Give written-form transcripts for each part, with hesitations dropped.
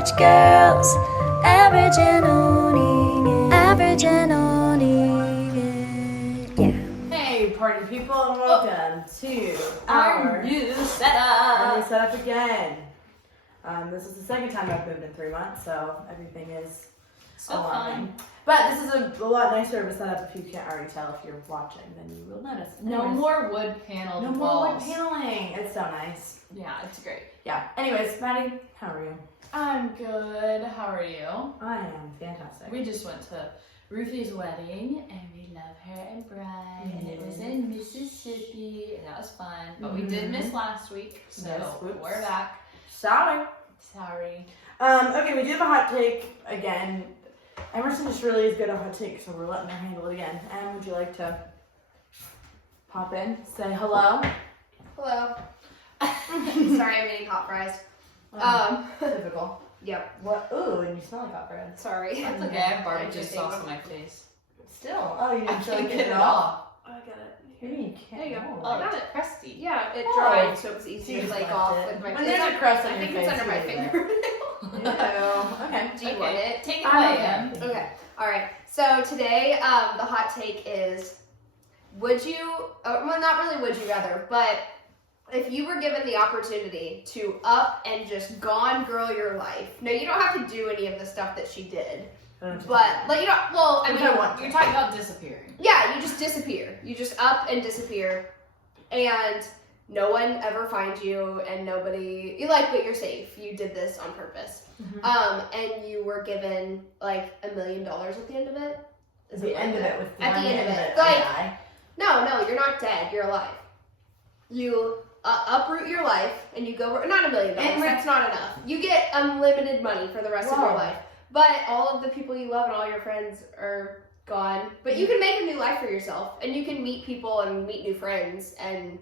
Average girls, average and owning it. Average and owning it. Yeah. Hey, party people, and welcome to Our new setup. Our new setup again. This is the second time I've moved in 3 months, so everything is So alarming. fun. But this is a lot nicer of a setup. If you can't already tell, if you're watching, then you will notice. No Anyways, more wood paneled no walls. more wood paneling. It's so nice. Yeah, it's great. Yeah. Anyways, Maddie, how are you? I'm good. How are you? I am fantastic. We just went to Ruthie's wedding, and we love her and Bride, and it was in Mississippi, and that was fun. But we did miss last week, so Yes, whoops. we're back. Sorry. Sorry. Okay, we do have a hot take again. Emerson just really is good at hot take, so we're letting her handle it again. And would you like to pop in, say hello? Hello. Sorry, I'm eating hot fries. Typical. Yep. What? Ooh, and you smell like hot bread. Sorry. That's okay. I have barbecue sauce on my face. Still. Oh, you I didn't can't get it off. I got it. You mean you can't? There you go. Oh, got it's it. crusty. Yeah, it Oh. dried, so it was So easy you to just like left off it. with my. When there's a crust on I your think face, it's under my you leave it. fingernail. Ew. Okay. Do you want it? Take it I'm away, okay. Em. Okay. All right. So today, the hot take is: would you? Well, not really. Would you rather? But if you were given the opportunity to up and just gone girl your life, no, you don't have to do any of the stuff that she did. But like you don't. Well, I mean, You're talking about disappearing. yeah, you just disappear. You just up and disappear, and no one ever finds you, and nobody but you're safe. You did this on purpose. And you were given like $1 million at the end of it. Is the end of it with At the one end of it, I like- die? No, you're not dead. You're alive. You uproot your life, and you go. Not $1 million. And That's not enough. You get unlimited money for the rest of your Whoa. life. But all of the people you love and all your friends are gone. But you can make a new life for yourself, and you can meet people and meet new friends, and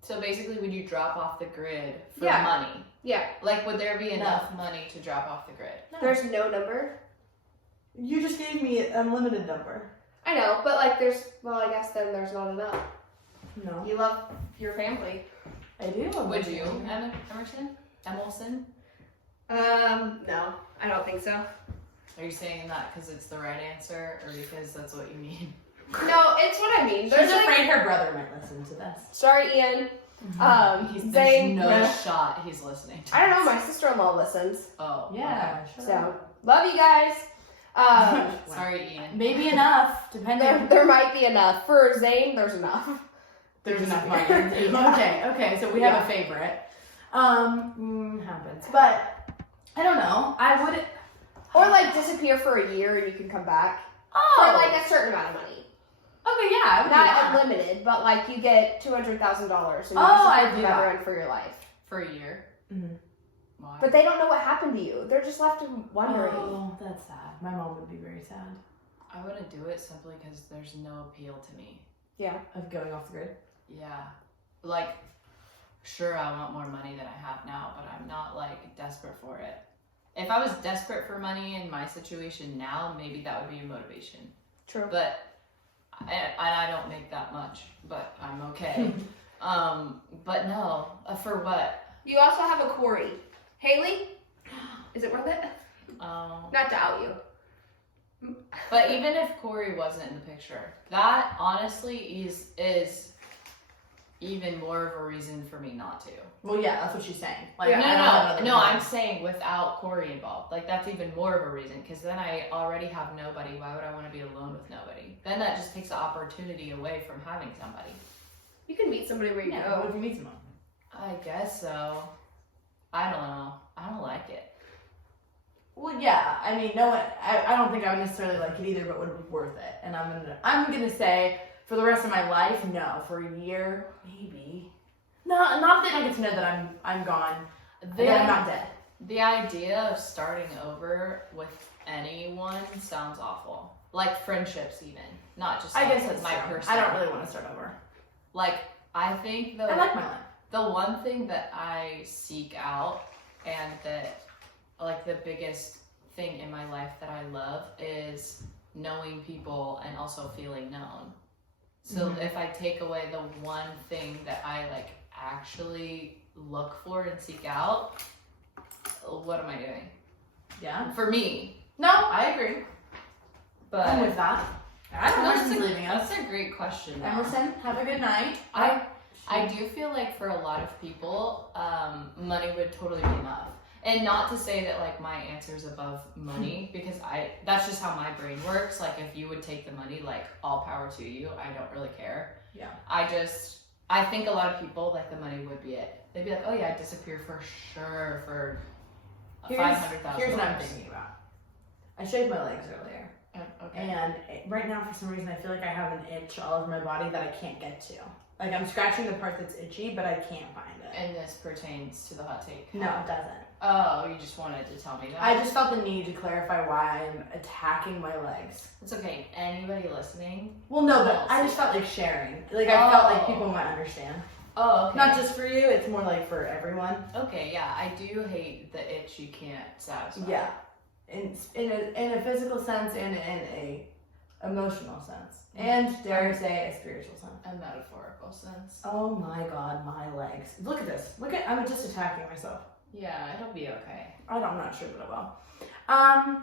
So basically, would you drop off the grid for Yeah. money? yeah, Like, would there be enough money to drop off the grid? No. there's no number. You just gave me an unlimited number. I know, but like I guess then there's not enough. No. You love your family. I do. Would you, Emerson? Emerson? No, I don't think so. Are you saying that because it's the right answer, or because that's what you mean? No, it's what I mean. She's There's like, afraid her brother might listen to this. sorry, Ian. There's Zane. no shot he's listening to I don't know. this. My sister-in-law listens, Oh, Yeah. so love you guys. okay. Sorry, Ian. Maybe enough, depending. There might be enough for Zane. There's enough. There's enough money. Okay, so we have a favorite. Happens. But, I don't know. I would... Or like disappear for a year and you can come back Oh! for like a certain amount of money. Okay, yeah, I would do Not that. unlimited, but like you get $200,000 and you Oh, disappear I'd do from that. everyone for your life. For a year. Mhm. Why? But they don't know what happened to you. They're just left wondering. Oh, that's sad. My mom would be very sad I wouldn't do it simply because there's no appeal to me. Yeah. of going off the grid. Yeah. Like, sure, I want more money than I have now, but I'm not, like, desperate for it. If I was desperate for money in my situation now, maybe that would be a motivation. True. But I don't make that much, but I'm okay. But no, for what? You also have a Corey. Haley? Is it worth it? Not to out you. But even if Corey wasn't in the picture, that honestly is even more of a reason for me not to. Well, yeah, that's what she's saying. Like, Yeah. I don't have another No, I'm reason. saying without Corey involved. Like, that's even more of a reason, because then I already have nobody. Why would I want to be alone with nobody? Then that just takes the opportunity away from having somebody. You can meet somebody where you Yeah, go. what if you meet someone? I guess so. I don't know. I don't like it. Well, yeah. I mean, no one. I don't think I would necessarily like it either, but would it be worth it? And I'm gonna say for the rest of my life, no. For a year, maybe. Not that I get to know that I'm gone. That I'm not dead. The idea of starting over with anyone sounds awful. Like friendships, even, not just. I like guess that's my true. personal. I don't really want to start over. Like, I think I like my life. the one thing that I seek out and that, like, the biggest thing in my life that I love is knowing people and also feeling known. So if I take away the one thing that I, like, actually look for and seek out, what am I doing? Yeah. For me. No, I agree. But I'm with that. I don't know who's leaving us. That's a great question. Though. Emerson, have a good night. I do feel like for a lot of people, money would totally be enough. And not to say that like my answer is above money, because that's just how my brain works. Like if you would take the money, like all power to you. I don't really care. Yeah. I think a lot of people like the money would be it. They'd be like, oh yeah, I'd disappear for sure for $500,000. Here's what I'm thinking about. I shaved my legs earlier. Okay. And right now, for some reason, I feel like I have an itch all over my body that I can't get to. Like, I'm scratching the part that's itchy, but I can't find it. And this pertains to the hot take. No, it doesn't. Oh, you just wanted to tell me that? I just felt the need to clarify why I am attacking my legs. It's okay. Anybody listening? Well, no, but Well, I just felt like sharing. Like, I felt like people might understand. Oh, okay. Not just for you, it's more like for everyone. Okay, yeah. I do hate the itch you can't satisfy. Yeah. In a physical sense and in a emotional sense. And, dare I say, a spiritual sense. A metaphorical sense. Oh my god, my legs. Look at this. I'm just attacking myself. Yeah, it'll be okay. I'm not sure that it will. I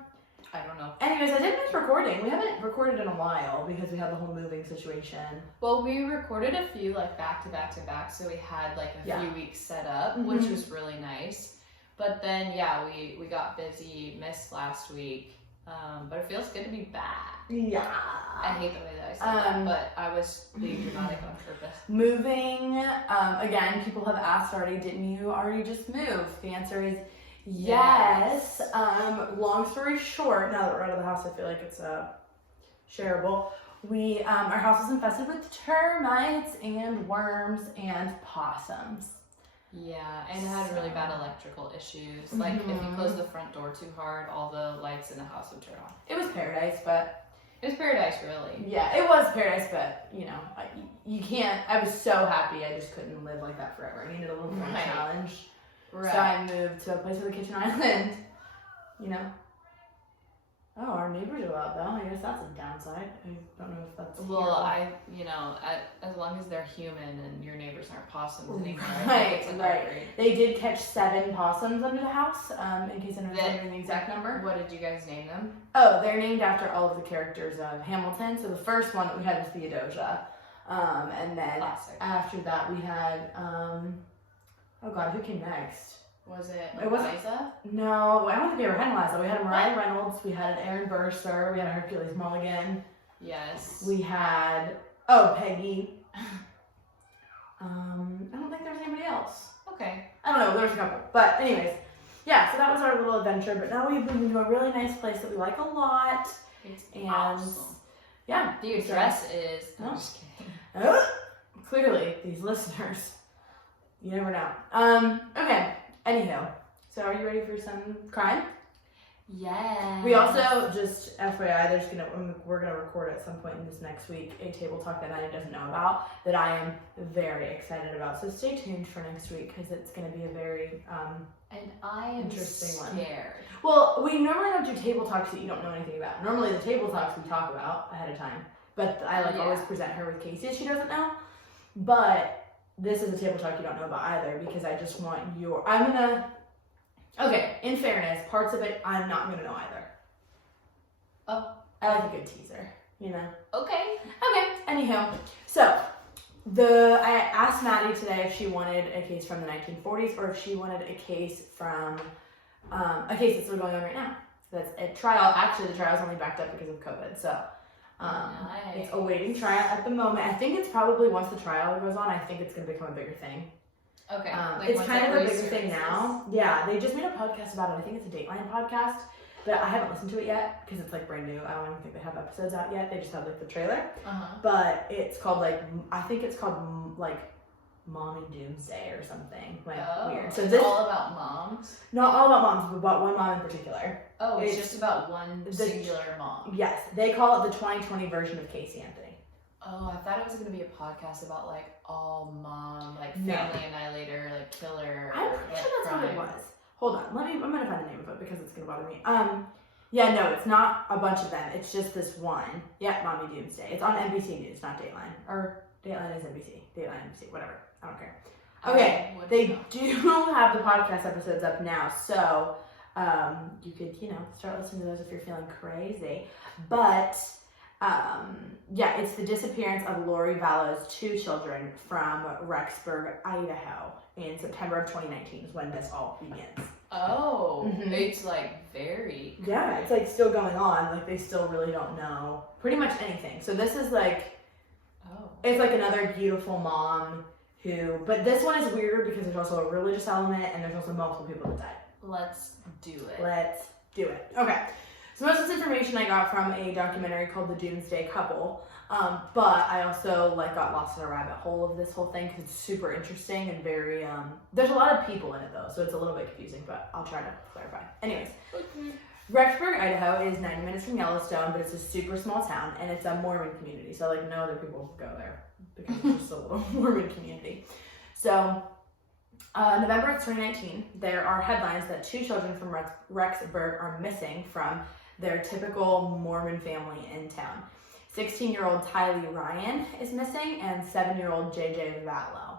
don't know. Anyways, I did miss recording. We haven't recorded in a while because we had the whole moving situation. Well, we recorded a few like back to back to back, so we had like a few weeks set up, which was really nice. But then, yeah, we got busy, missed last week, but it feels good to be back. Yeah. I hate the way that I said that, but I was being dramatic on purpose. Moving, again, people have asked already, didn't you already just move? The answer is yes. Long story short, now that we're out of the house, I feel like it's shareable. Our house is infested with termites and worms and possums. Yeah, and it had really bad electrical issues. Like, if you close the front door too hard, all the lights in the house would turn on. It was paradise, but... It was paradise, really. Yeah, it was paradise, but, you know, you can't... I was so happy I just couldn't live like that forever. I needed a little more challenge. Right. So I moved to a place with a kitchen island, you know. Oh, our neighbors are loud, though. I guess that's a downside. I don't know if that's... Well, as long as they're human and your neighbors aren't possums anymore. Right. They did catch 7 possums under the house, in case anyone's wondering the exact number. What did you guys name them? Oh, they're named after all of the characters of Hamilton. So the first one that we had was Theodosia. And then Classic. after that we had, oh God, who came next? Was it wasn't- Eliza? No, I don't think we ever had Eliza. We had a Mariah Reynolds, we had an Aaron Burster, we had a Hercules Mulligan. Yes. We had, Peggy. I don't think there was anybody else. Okay. I don't know, there was a couple. But anyways, yeah, so that was our little adventure. But now we've moved into a really nice place that we like a lot. It's And awesome. yeah. The address is... No. I'm just kidding. Clearly, these listeners. You never know. Okay, anywho. So are you ready for some crime? Yeah. We also, just FYI, we're gonna record at some point in this next week a table talk that Maddie doesn't know about that I am very excited about. So stay tuned for next week because it's gonna be a very And I am interesting one. scared. Well, we normally don't do table talks that you don't know anything about. Normally the table talks we talk about ahead of time, but I always present her with cases she doesn't know. But this is a table talk you don't know about either because I just want okay, in fairness, parts of it I'm not gonna know either. Oh. I like a good teaser, you know? Okay. Okay, anywho. So, I asked Maddie today if she wanted a case from the 1940s or if she wanted a case from, a case that's still going on right now. That's a trial. Actually, the trial's only backed up because of COVID, so Nice. it's awaiting trial at the moment. I think it's probably once the trial goes on, I think it's going to become a bigger thing. Okay. It's kind of a bigger thing now. Yeah, they just made a podcast about it. I think it's a Dateline podcast, but I haven't listened to it yet because it's like brand new. I don't even think they have episodes out yet. They just have like the trailer. But it's called I think it's called Mommy Doomsday or something. Weird. So it's this all about moms? not all about moms, but about one mom in particular. Oh, it's just about one singular mom. Yes, they call it the 2020 version of Casey Anthony. Oh, I thought it was going to be a podcast about like all mom, like family annihilator, like killer. I'm pretty like, sure that's crime. what it was. Hold on, I'm gonna find the name of it because it's gonna bother me. Yeah, no, it's not a bunch of them. It's just this one. Yeah, Mommy Doomsday. It's on NBC News, not Dateline. Or Dateline is NBC. Dateline NBC, whatever. I don't care. Okay, What they do you know? do have the podcast episodes up now, so you could, start listening to those if you're feeling crazy. But yeah, it's the disappearance of Lori Vallow's 2 children from Rexburg, Idaho, in September of 2019 is when this all begins. Oh, Mhm. it's like very. Yeah, it's like still going on. Like they still really don't know pretty much anything. So this is like, Oh. it's like another beautiful mom but this one is weird because there's also a religious element and there's also multiple people that died. Let's do it. Let's do it. Okay. So most of this information I got from a documentary called The Doomsday Couple, but I also got lost in a rabbit hole of this whole thing because it's super interesting and very, there's a lot of people in it though, so it's a little bit confusing, but I'll try to clarify. Anyways, Okay. Rexburg, Idaho is 90 minutes from Yellowstone, but it's a super small town and it's a Mormon community, so no other people go there because it's just a little Mormon community. So, November of 2019, there are headlines that 2 children from Rexburg are missing from their typical Mormon family in town. 16-year-old Tylee Ryan is missing and 7-year-old JJ Vallow.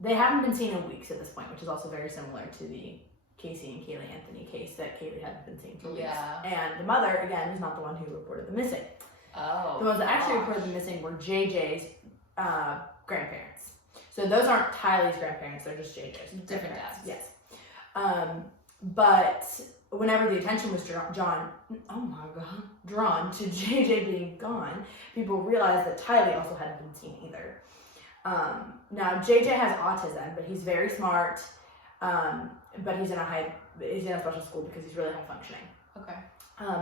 They haven't been seen in weeks at this point, which is also very similar to the Casey and Kaylee Anthony case that Kaylee hadn't been seen for weeks. Yeah. And the mother, again, is not the one who reported the missing. Oh. The ones that actually gosh. reported the missing were JJ's grandparents. So those aren't Tylee's grandparents, they're just JJ's. Different grandparents. dads. Yes. But whenever the attention was drawn to JJ being gone, people realized that Tylee also hadn't been seen either. Now JJ has autism, but he's very smart. But he's in a special school because he's really high functioning. Okay.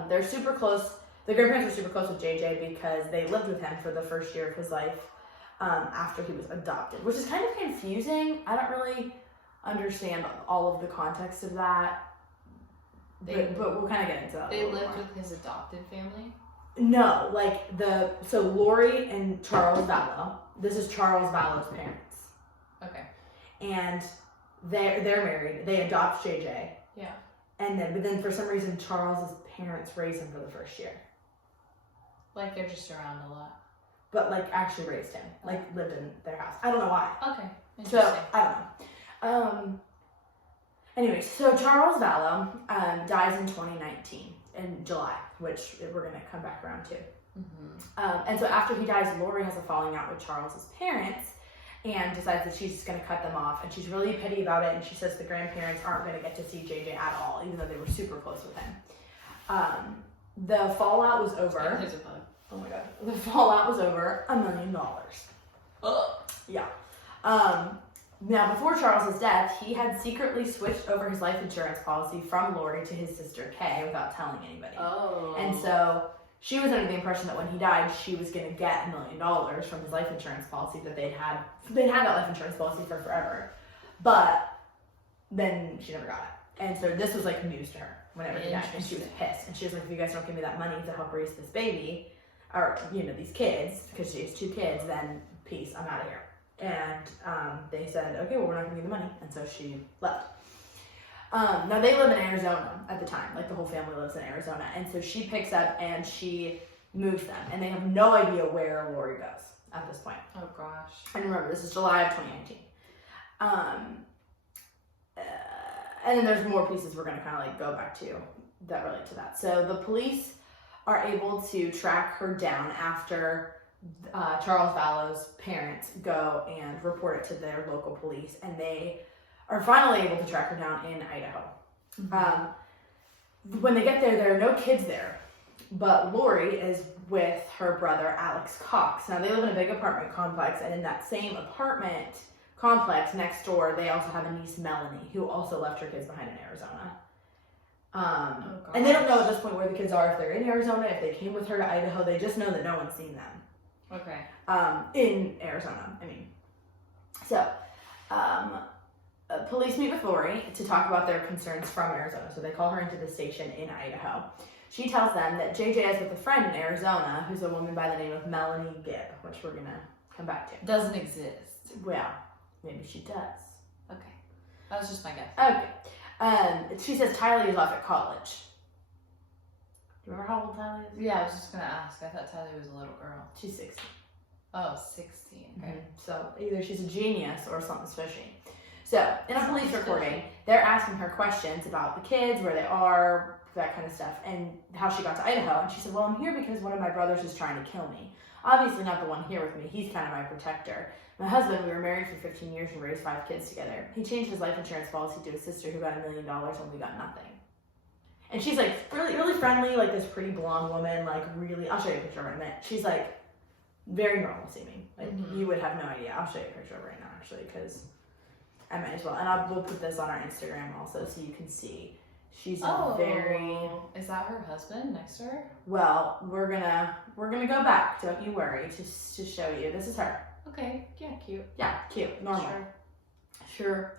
They're super close. The grandparents are super close with JJ because they lived with him for the first year of his life after he was adopted, which is kind of confusing. I don't really understand all of the context of that, but we'll kind of get into that. They lived with his adopted family? No, so Lori and Charles Vallow. This is Charles Vallow's parents, Okay. and they're married. They adopt JJ. Yeah. But then for some reason Charles's parents raised him for the first year. They're just around a lot. But actually raised him. Lived in their house. I don't know why. Okay. So Interesting. I don't know. Anyway, so Charles Vallow dies in 2019 in July, which we're gonna come back around to. Mm-hmm. And so after he dies, Lori has a falling out with Charles's parents and decides that she's just going to cut them off. And she's really petty about it. And she says the grandparents aren't going to get to see JJ at all, even though they were super close with him. The fallout was over. There's a bug. Oh my God. The fallout was over $1 million. Oh. Yeah. Now, before Charles's death, he had secretly switched over his life insurance policy from Lori to his sister Kay without telling anybody. Oh. And so she was under the impression that when he died, she was going to get $1 million from his life insurance policy that they'd had that life insurance policy for forever. But then she never got it. And so this was news to her whenever he died. And she was pissed. And she was like, if you guys don't give me that money to help raise this baby, or, these kids, because she has 2 kids, then peace, I'm out of here. And they said, okay, well, we're not going to give you the money. And so she left. Now they live in Arizona at the time, the whole family lives in Arizona, and so she picks up and she moves them, and they have no idea where Lori goes at this point. Oh gosh. And remember, this is July of 2019. And then there's more pieces we're gonna kind of go back to that relate to that. So the police are able to track her down after Charles Vallow's parents go and report it to their local police, and they are finally able to track her down in Idaho. Mm-hmm. When they get there, there are no kids there, but Lori is with her brother, Alex Cox. Now, they live in a big apartment complex, and in that same apartment complex next door, they also have a niece, Melanie, who also left her kids behind in Arizona. And they don't know at this point where the kids are, if they're in Arizona, if they came with her to Idaho. They just know that no one's seen them. Okay. In Arizona, I mean. So, police meet with Lori to talk about their concerns from Arizona. So they call her into the station in Idaho. She tells them that JJ is with a friend in Arizona who's a woman by the name of Melanie Gibb, which we're going to come back to. Doesn't exist. Well, maybe she does. Okay. That was just my guess. Okay. She says Tylee is off at college. Do you remember how old Tylee is? Yeah, I was just gonna ask. I thought Tylee was a little girl. She's 16. Oh, 16. Okay. So either she's a genius or something's fishy. So in a police recording, they're asking her questions about the kids, where they are, that kind of stuff, and how she got to Idaho. And she said, well, I'm here because one of my brothers is trying to kill me. Obviously not the one here with me. He's kind of my protector. My husband, we were married for 15 years and raised 5 kids together. He changed his life insurance policy to his sister who got $1 million and we got nothing. And she's like really, really friendly, like this pretty blonde woman, like really, I'll show you a picture of her in a minute. She's like very normal seeming. Like you would have no idea. I'll show you a picture of her right now actually because I might as well. And we'll put this on our Instagram also so you can see. She's very. Is that her husband next to her? Well, we're gonna go back. Don't you worry. To show you. This is her. Okay. Yeah. Cute. Yeah, cute. Normal. Sure.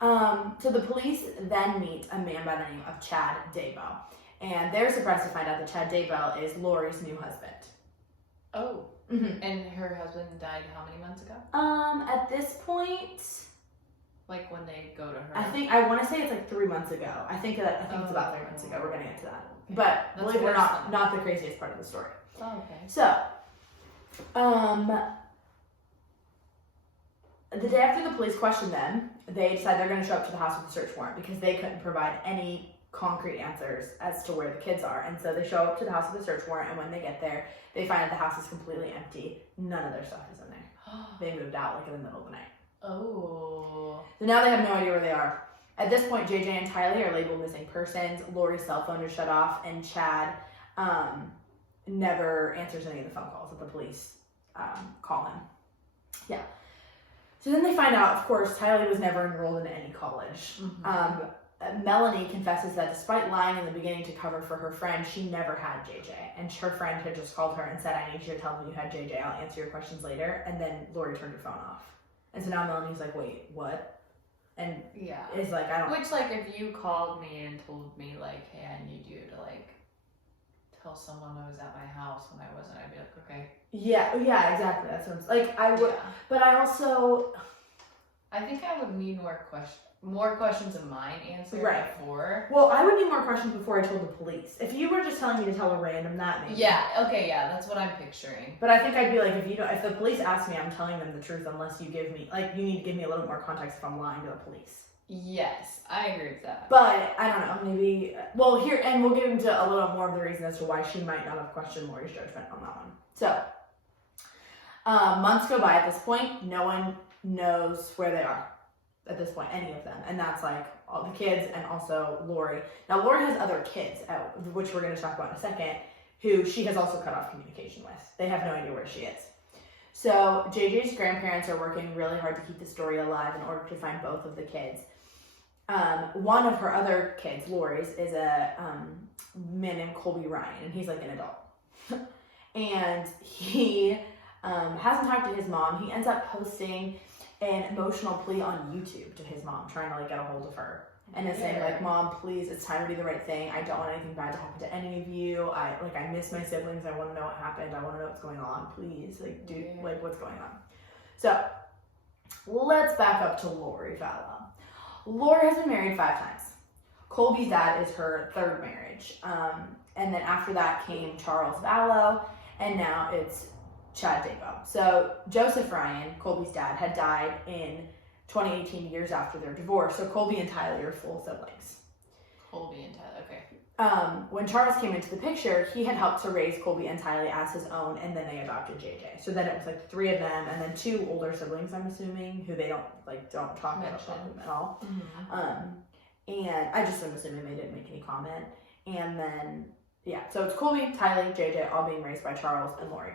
So the police then meet a man by the name of Chad Daybell, and they're surprised to find out that Chad Daybell is Lori's new husband. Oh. Mm-hmm. And her husband died how many months ago? At this point. Like when they go to her. I want to say it's like 3 months ago. I think it's about 3 months ago. We're gonna get to that. But That's believe it or worse not the craziest part of the story. Oh, okay. So, the day after the police questioned them, they decide they're gonna show up to the house with a search warrant because they couldn't provide any concrete answers as to where the kids are. And so they show up to the house with a search warrant, and when they get there, they find that the house is completely empty. None of their stuff is in there. They moved out like in the middle of the night. Oh. So now they have no idea where they are. At this point, JJ and Tylee are labeled missing persons. Lori's cell phone is shut off, and Chad never answers any of the phone calls that the police call him. Yeah. So then they find out, of course, Tylee was never enrolled in any college. Melanie confesses that despite lying in the beginning to cover for her friend, she never had JJ. And her friend had just called her and said, I need you to tell me you had JJ. I'll answer your questions later. And then Lori turned her phone off. And so now Melanie's like, wait, what? And yeah. is like, I don't. Which, like, if you called me and told me, like, hey, I need you to, like, tell someone I was at my house when I wasn't, I'd be like, okay. Yeah, exactly. That's what I'm like. I would, Yeah. but I also. I think I would need more questions of mine answered Right. before. Well, I would need more questions before I told the police. If you were just telling me to tell a random that, maybe. Yeah. Okay. Yeah. That's what I'm picturing. But I think I'd be like, if the police ask me, I'm telling them the truth unless you give me, like, you need to give me a little bit more context if I'm lying to the police. Yes, I agree with that. But I don't know, maybe. Well, here, and we'll get into a little more of the reason as to why she might not have questioned Lori's judgment on that one. So, months go by at this point. No one knows where they are at this point, any of them, and that's like all the kids and also Lori. Now, Lori has other kids, which we're going to talk about in a second, who she has also cut off communication with. They have no idea where she is. So JJ's grandparents are working really hard to keep the story alive in order to find both of the kids. One of her other kids, Lori's, is a man named Colby Ryan, and he's like an adult. And he hasn't talked to his mom. He ends up posting an emotional plea on YouTube to his mom, trying to like get a hold of her. And is saying like, Mom, please, it's time to do the right thing. I don't want anything bad to happen to any of you. I miss my siblings. I want to know what happened. I want to know what's going on. Please, like, what's going on? So, let's back up to Lori Vallow. Lori has been married 5 times. Colby's dad is her 3rd marriage. And then after that came Charles Vallow, and now it's Chad Daybell. So Joseph Ryan, Colby's dad, had died in 2018, years after their divorce. So Colby and Tylee are full siblings. Colby and Tylee, okay. When Charles came into the picture, he had helped to raise Colby and Tylee as his own, and then they adopted JJ. So then it was like 3 of them, and then 2 older siblings, I'm assuming, who they don't talk about them at all. Mm-hmm. And I just am assuming they didn't make any comment. And then, yeah, so it's Colby, Tylee, JJ, all being raised by Charles and Lori.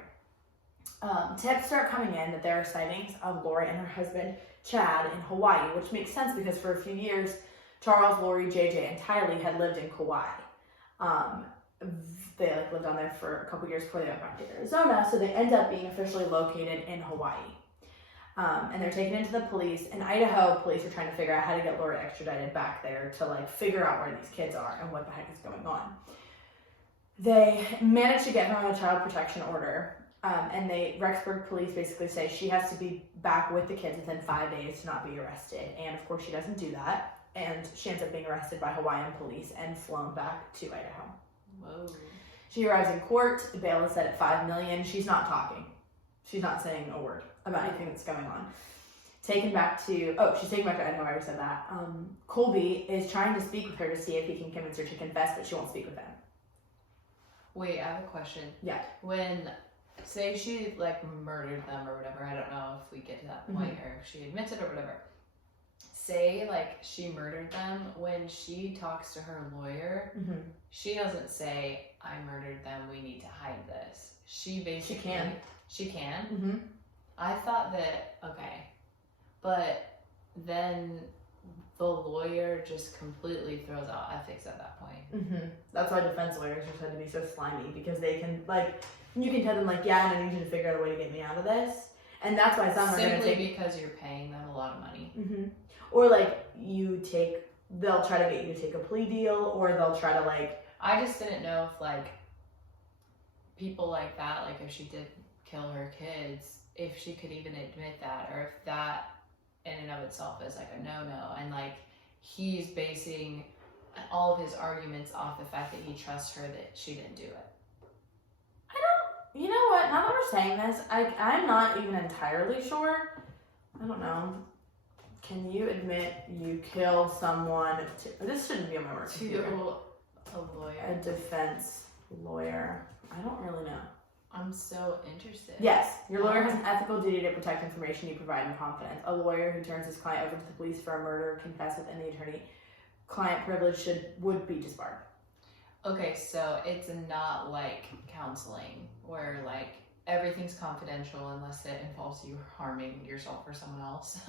Tips start coming in that there are sightings of Lori and her husband, Chad, in Hawaii, which makes sense because for a few years, Charles, Lori, JJ, and Tylee had lived in Kauai. They lived on there for a couple years before they went back to Arizona, so they end up being officially located in Hawaii. And they're taken into the police, and Idaho police are trying to figure out how to get Lori extradited back there to figure out where these kids are and what the heck is going on. They managed to get her on a child protection order. And Rexburg police basically say she has to be back with the kids within 5 days to not be arrested. And of course she doesn't do that. And she ends up being arrested by Hawaiian police and flown back to Idaho. Whoa. She arrives in court. The bail is set at $5 million. She's not talking. She's not saying a word about anything that's going on. She's taken back to Idaho, I already said that. Colby is trying to speak with her to see if he can convince her to confess, but she won't speak with him. Wait, I have a question. Yeah. When, say she, like, murdered them or whatever, I don't know if we get to that point, or if she admits it or whatever. Say, like, she murdered them, when she talks to her lawyer, she doesn't say, I murdered them, we need to hide this. She basically... She can? I thought that, okay. But then the lawyer just completely throws out ethics at that point. That's why defense lawyers are said to be so slimy, because they can, like, you can tell them, like, yeah, I need you to figure out a way to get me out of this. And that's why some are going to take... Simply because you're paying them a lot of money. Or, like, they'll try to get you to take a plea deal, or they'll try to, like... I just didn't know if, like, people like that, like, if she did kill her kids, if she could even admit that, or if that in and of itself is like a no-no, and like he's basing all of his arguments off the fact that he trusts her that she didn't do it. You know what, now that we're saying this, I'm not even entirely sure. I don't know. Can you admit you kill someone this shouldn't be on my work computer. A lawyer. A defense lawyer. I don't really know. I'm so interested. Yes, your lawyer has an ethical duty to protect information you provide in confidence. A lawyer who turns his client over to the police for a murder confess within the attorney-client privilege would be disbarred. Okay, so it's not like counseling where like everything's confidential unless it involves you harming yourself or someone else.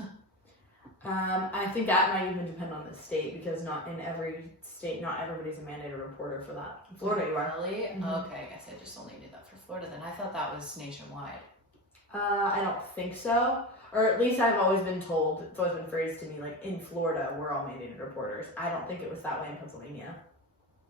I think that might even depend on the state, because not in every state, not everybody's a mandated reporter for that. In Florida, you are. Really? Okay, I guess I just only knew that for Florida then. I thought that was nationwide. I don't think so. Or at least I've always been told, it's always been phrased to me, like, in Florida, we're all mandated reporters. I don't think it was that way in Pennsylvania.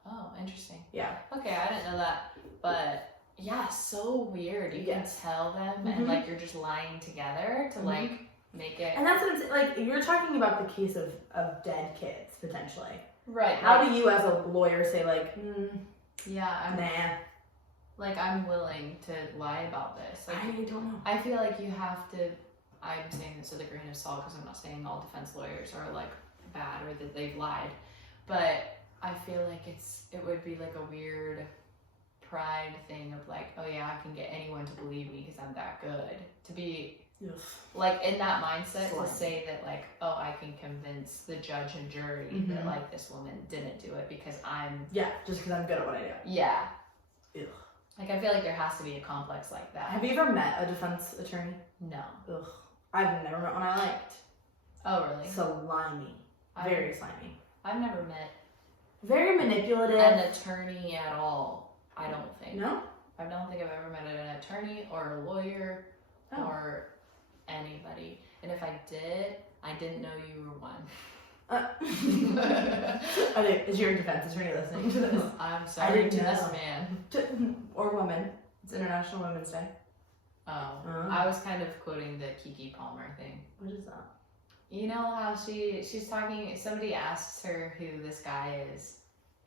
Oh, interesting. Yeah. Okay, I didn't know that. But, yeah, so weird. You can tell them, and, like, you're just lying together to, like, make it... And that's what it's, like, you're talking about the case of dead kids, potentially. Right. How do you, as a lawyer, say, like, yeah, nah. Like, I'm willing to lie about this. Like, I don't know. I feel like you have to... I'm saying this with a grain of salt because I'm not saying all defense lawyers are, like, bad or that they've lied. But I feel like it would be, like, a weird pride thing of, like, oh, yeah, I can get anyone to believe me because I'm that good. To be... like in that mindset to say that like, oh, I can convince the judge and jury that like this woman didn't do it because I'm just because I'm good at what I do. Yeah. Ugh. Like I feel like there has to be a complex like that. Have you ever met a defense attorney? No. Ugh. I've never met one I liked. Oh really? Slimy. Very slimy. I've never met very manipulative. An attorney at all. I don't think. No? I don't think I've ever met an attorney or a lawyer or anybody, and if I did, I didn't know you were one. Is your defense attorney listening to this? I'm sorry to this man. Or woman. It's International Women's Day. Oh. I was kind of quoting the Keke Palmer thing. What is that? You know how she's talking, somebody asks her who this guy is,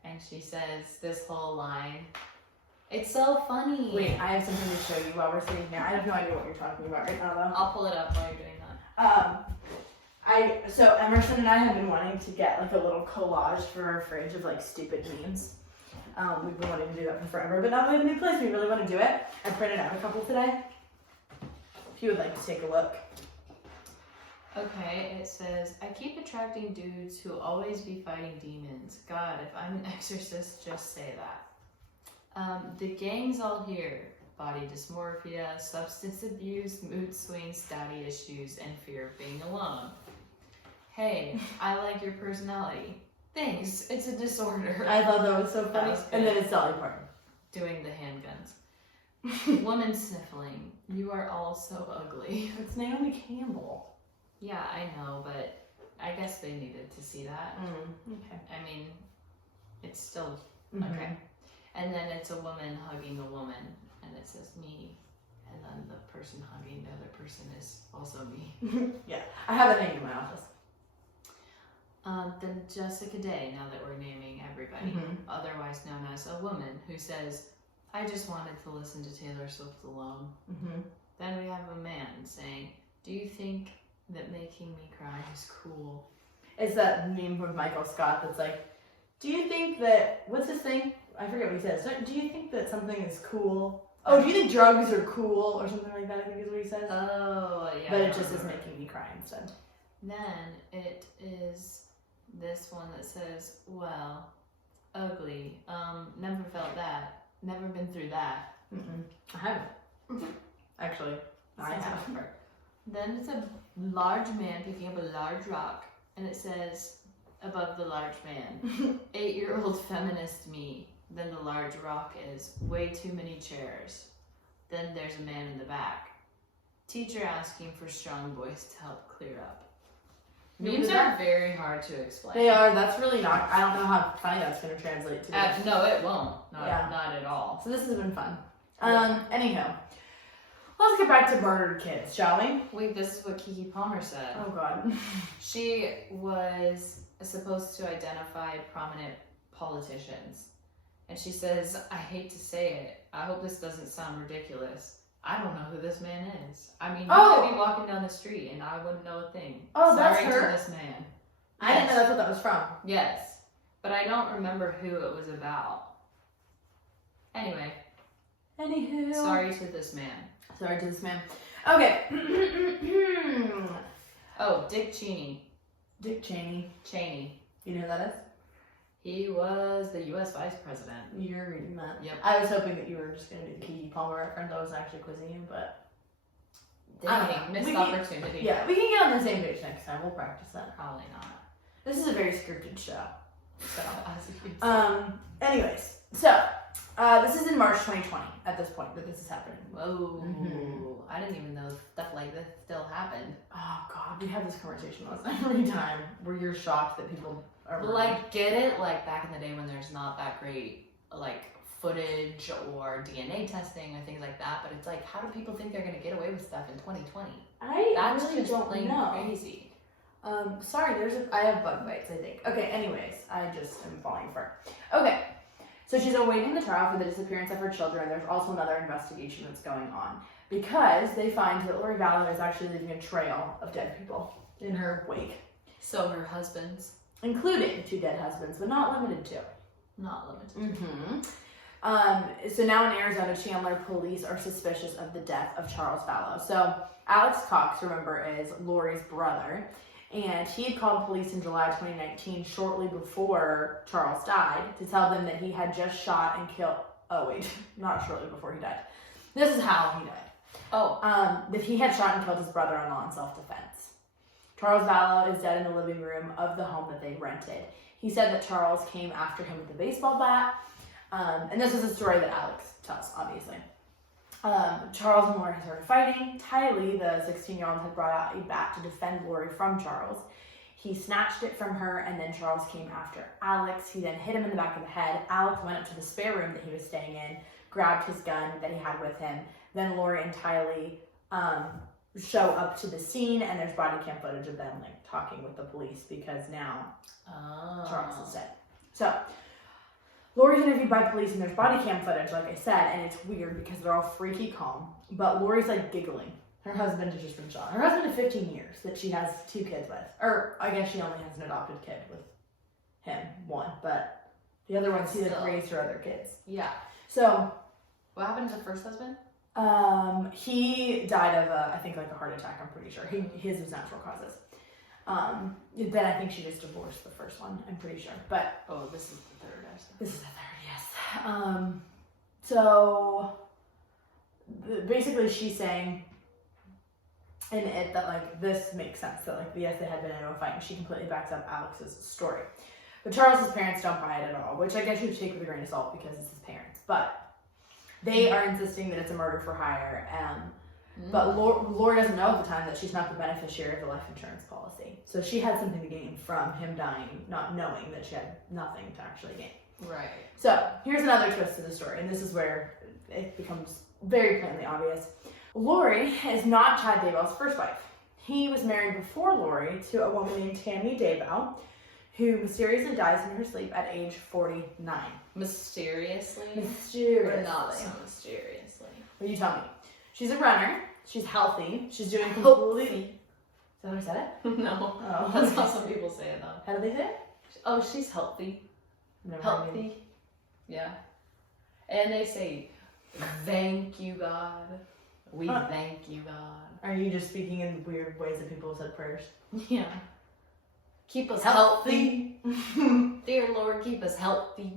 and she says this whole line. It's so funny. Wait, I have something to show you while we're sitting here. I have no idea what you're talking about right now, though. I'll pull it up while you're doing that. So Emerson and I have been wanting to get like a little collage for our fridge of like stupid memes. We've been wanting to do that for forever, but now we have a new place. We really want to do it. I printed out a couple today. If you would like to take a look. Okay, it says, I keep attracting dudes who always be fighting demons. God, if I'm an exorcist, just say that. The gang's all here. Body dysmorphia, substance abuse, mood swings, daddy issues, and fear of being alone. Hey, I like your personality. Thanks, it's a disorder. I thought that was so funny. And then it's Dolly Parton. Doing the handguns. Woman sniffling. You are all so ugly. It's Naomi Campbell. Yeah, I know, but I guess they needed to see that. Okay. I mean, it's still okay. And then it's a woman hugging a woman, and it says me, and then the person hugging the other person is also me. Yeah, I have a name in my office. Then Jessica Day, now that we're naming everybody, otherwise known as a woman, who says, I just wanted to listen to Taylor Swift alone. Then we have a man saying, do you think that making me cry is cool? It's that meme from Michael Scott that's like, do you think that, what's his thing? I forget what he says. Do you think that something is cool? Oh, do you think drugs are cool? Or something like that, I think is what he says. Oh, yeah. But it just is making me cry instead. Then it is this one that says, well, ugly. Never felt that. Never been through that. I haven't. Actually, I have. Then it's a large man picking up a large rock, and it says above the large man, 8-year-old feminist me. Then the large rock is way too many chairs. Then there's a man in the back. Teacher asking for strong voice to help clear up. Memes are very hard to explain. They are. That's really not. I don't know how funny that's going to translate to. No, it won't. Not at all. So this has been fun. Anyhow, let's get back to murdered kids, shall we? Wait, this is what Kiki Palmer said. Oh God. She was supposed to identify prominent politicians. And she says, I hate to say it. I hope this doesn't sound ridiculous. I don't know who this man is. I mean, you could be walking down the street and I wouldn't know a thing. Oh, sorry that's her? to this man. I didn't know that's what that was from. Yes. But I don't remember who it was about. Anyway. Anywho. Sorry to this man. Sorry to this man. Okay. Oh, Dick Cheney. Dick Cheney. Cheney. You know who that is? He was the U.S. Vice President. You're reading that. Yep. I was hoping that you were just going to do the Kiki Palmer reference. I was actually quizzing you, but... Dang, missed opportunity. Yeah, we can get on the same page next time. We'll practice that. Probably not. This is a very scripted show. So, As you can see. anyways, so, this is in March 2020 at this point that this is happening. Whoa. Mhm. I didn't even know stuff like this still happened. Oh God, we have this conversation almost every time where you're shocked that people are But like, get it? Like, back in the day when there's not that great, like, footage or DNA testing or things like that. But it's like, how do people think they're going to get away with stuff in 2020? That's really just don't plain know. crazy. Sorry, I have bug bites, I think. Okay, anyways, I just am falling for it. Okay, so she's awaiting the trial for the disappearance of her children. There's also another investigation that's going on because they find that Lori Vallow is actually leaving a trail of dead people in her wake. So her husband's Including 2 dead husbands, but not limited to. not limited. Mm-hmm. So now in Arizona, Chandler police are suspicious of the death of Charles Vallow. So Alex Cox, remember, is Lori's brother. And he had called police in July 2019, shortly before Charles died, to tell them that he had just shot and killed... Oh, wait. Not shortly before he died. This is how he died. That he had shot and killed his brother-in-law in self-defense. Charles Vallow is dead in the living room of the home that they rented. He said that Charles came after him with a baseball bat. And this is a story that Alex tells, obviously. Charles and Lori had started fighting. Tylee, the 16-year-old, had brought out a bat to defend Lori from Charles. He snatched it from her, and then Charles came after Alex. He then hit him in the back of the head. Alex went up to the spare room that he was staying in, grabbed his gun that he had with him. Then Lori and Tylee show up to the scene, and there's body cam footage of them like talking with the police because now Charles is dead. So Lori's interviewed by police, and there's body cam footage, like I said, and it's weird because they're all freaky calm, but Lori's like giggling. Her husband has just been shot. Her husband of 15 years that she has 2 kids with, or I guess she only has an adopted kid with him, 1, but the other one she like raised her other kids. Yeah. So What happened to the first husband? He died of I think like a heart attack, I'm pretty sure. His was natural causes. Then I think she just divorced the first one, I'm pretty sure. But This is the third, I said. this is the third, yes. So basically she's saying in it that like this makes sense, that like yes, they had been in a fight, and she completely backs up Alex's story. But Charles's parents don't buy it at all, which I guess you should take with a grain of salt because it's his parents. But they are insisting that it's a murder for hire. But Lori doesn't know at the time that she's not the beneficiary of the life insurance policy. So she had something to gain from him dying, not knowing that she had nothing to actually gain. Right. So here's another twist to the story, and this is where it becomes very plainly obvious. Lori is not Chad Daybell's first wife. He was married before Lori to a woman named Tammy Daybell, who mysteriously dies in her sleep at age 49. Mysteriously? Mysteriously. Or not so mysteriously? Well, you tell me. She's a runner. She's healthy. She's doing completely. Is that what I said it? No. Oh, That's how some people say it, though. How do they say it? Oh, she's healthy. Never Healthy. mind. Yeah. And they say, thank you, God. We thank you, God. Are you just speaking in weird ways that people have said prayers? Yeah. Keep us healthy. Dear Lord, keep us healthy.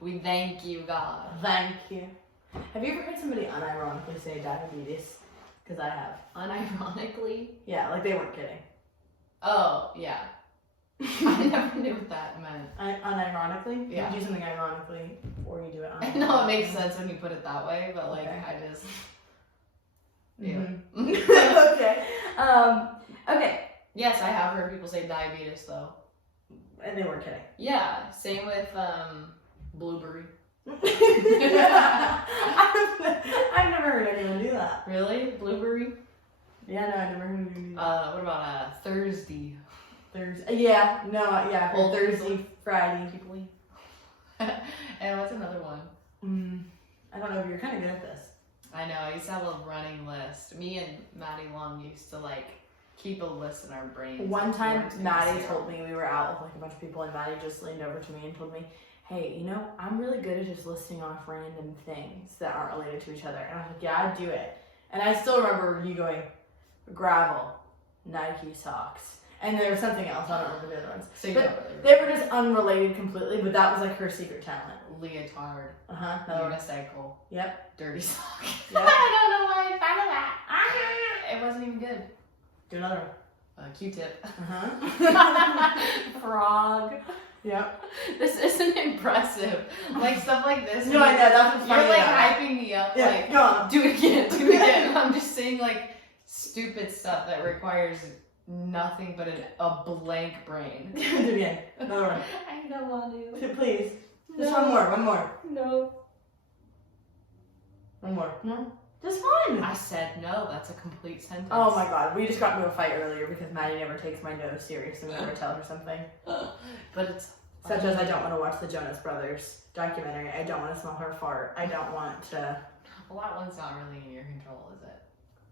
We thank you, God. Thank you. Have you ever heard somebody unironically say diabetes? Because I have. Unironically? Yeah, like they weren't kidding. Oh, yeah. I never knew what that meant. Unironically? Yeah. You do something ironically, or you do it I unironically. know it makes sense when you put it that way, but like, Okay. I just. Yeah. Mhm. Okay. Okay. Yes, I have heard people say diabetes though. And they weren't kidding. Yeah, same with blueberry. I've never heard anyone do that. Really? Blueberry? Yeah, no, I've never heard anyone do that. What about Thursday? Thursday. Yeah, no, yeah. For Old Thursday, Friday. People. And what's another one? I don't know if you're kind of good at this. I know, I used to have a running list. Me and Maddie Long used to like keep a list in our brains. One time, Words we Maddie say. told me, we were out with like a bunch of people, and Maddie just leaned over to me and told me, hey, you know, I'm really good at just listing off random things that aren't related to each other. And I was like, yeah, I do it. And I still remember you going, gravel, Nike socks. And there was something else, I don't remember the other ones. So you But don't really they were just unrelated completely, but that was like her secret talent. leotard, Uh-huh, another one. unicycle, Yep, dirty sock. yep. I don't know why I thought of that. It wasn't even good. Do another one. Q-tip. Uh-huh. Frog. Yep. This isn't impressive. Like stuff like this. No, I know, that's what's funny You're like about hyping me up. Yeah, Like, go on. do it again, do it again. I'm just saying like stupid stuff that requires nothing but a blank brain. Do it again. Another one. I don't want to. Please. Just No. one more. No. One more. No? Just one. I said no. That's a complete sentence. Oh my god, we just got into a fight earlier because Maddie never takes my no seriously whenever I tell her something. But it's Such as I don't want to watch the Jonas Brothers documentary. I don't want to smell her fart. I don't want to. well, that one's not really in your control, is it?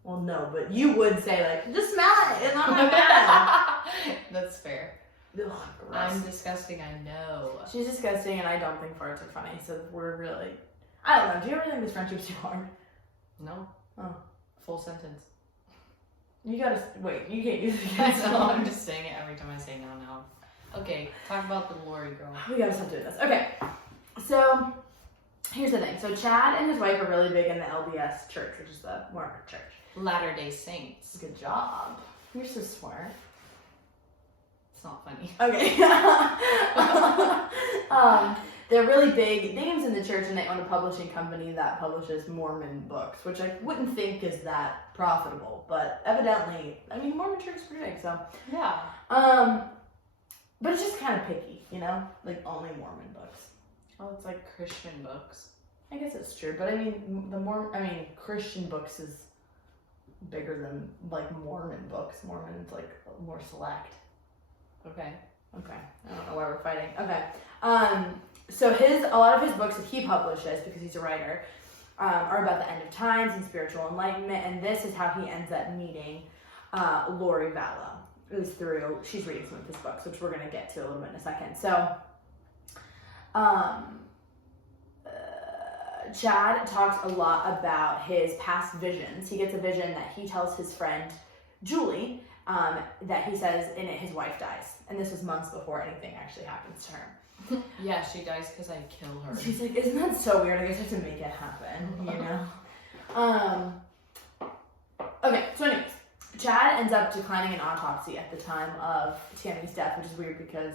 Well, no, but you would say like, just smell it. It's not my bad. That's fair. Ugh, gross. I'm disgusting. I know. She's disgusting, and I don't think farts are funny. So we're really. I don't know. Do you ever think this friendship's too hard? No. Oh. Full sentence. You gotta wait. You can't use it I against know, I'm me. just saying it every time I say no now. Okay, talk about the Lori girl. We gotta stop doing this. Okay, so here's the thing. So Chad and his wife are really big in the LDS church, which is the Mormon church. Latter-day Saints. Good job. You're so smart. It's not funny. Okay. They're really big names in the church, and they own a publishing company that publishes Mormon books, which I wouldn't think is that profitable, but evidently, I mean, Mormon church is pretty big, so. Yeah. But it's just kind of picky, you know? Like, only Mormon books. Well, it's like Christian books. I guess it's true, but I mean, Christian books is bigger than, like, Mormon books. Mormon's, like, more select. Okay. Okay. I don't know why we're fighting. Okay. So a lot of his books that he publishes, because he's a writer, are about the end of times and spiritual enlightenment, and this is how he ends up meeting Lori Vallow. It was she's reading some of his books, which we're going to get to a little bit in a second. So, Chad talks a lot about his past visions. He gets a vision that he tells his friend, Julie, that he says in it his wife dies. And this was months before anything actually happens to her. Yeah, she dies because I kill her. She's like, isn't that so weird? I guess I have to make it happen, you know? Okay, so anyways, Chad ends up declining an autopsy at the time of Tammy's death, which is weird because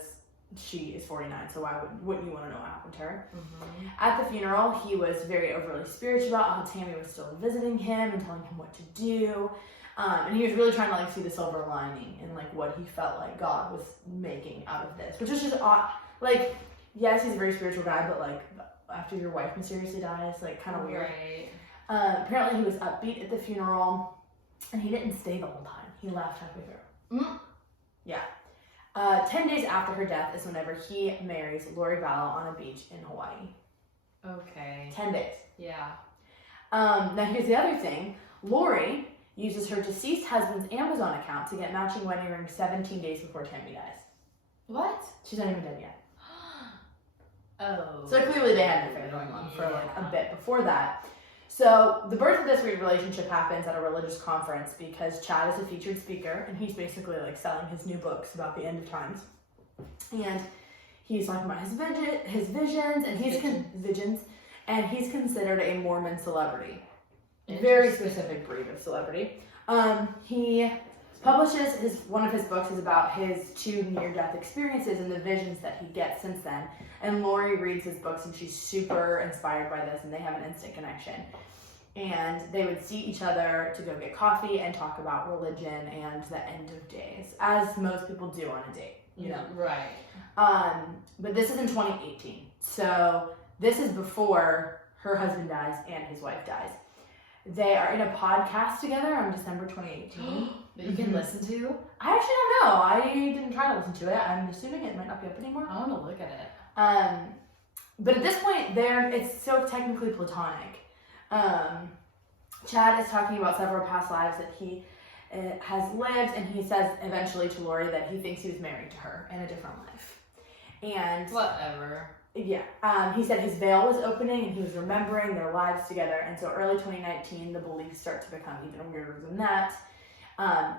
she is 49, so why wouldn't you want to know what happened to her? Mm-hmm. At the funeral, he was very overly spiritual about how Tammy was still visiting him and telling him what to do. And he was really trying to like see the silver lining and like what he felt like God was making out of this, which is just odd. Like, yes, he's a very spiritual guy, but like after your wife mysteriously dies, like kind of weird. Right. Apparently, he was upbeat at the funeral, and he didn't stay the whole time. He left halfway through. Mm. Yeah. 10 days after her death is whenever he marries Lori Vallow on a beach in Hawaii. Okay. 10 days. Yeah. Now, here's the other thing. Lori uses her deceased husband's Amazon account to get matching wedding rings 17 days before Tammy dies. What? She's not even dead yet. Oh. So clearly they had an affair going on for like a bit before that. So the birth of this weird relationship happens at a religious conference because Chad is a featured speaker and he's basically like selling his new books about the end of times. And he's talking about his visions and he's considered a Mormon celebrity. Very specific breed of celebrity. He publishes one of his books is about his 2 near-death experiences and the visions that he gets since then. And Lori reads his books and she's super inspired by this and they have an instant connection. And they would see each other to go get coffee and talk about religion and the end of days, as most people do on a date, you know. Right. But this is in 2018. So this is before her husband dies and his wife dies. They are in a podcast together on December 2018. That you can listen to? I actually don't know. I didn't try to listen to it. I'm assuming it might not be up anymore. I want to look at it. But at this point, it's so technically platonic. Chad is talking about several past lives that he has lived, and he says eventually to Lori that he thinks he was married to her in a different life. And whatever. Yeah, he said his veil was opening and he was remembering their lives together. And so early 2019, the beliefs start to become even weirder than that.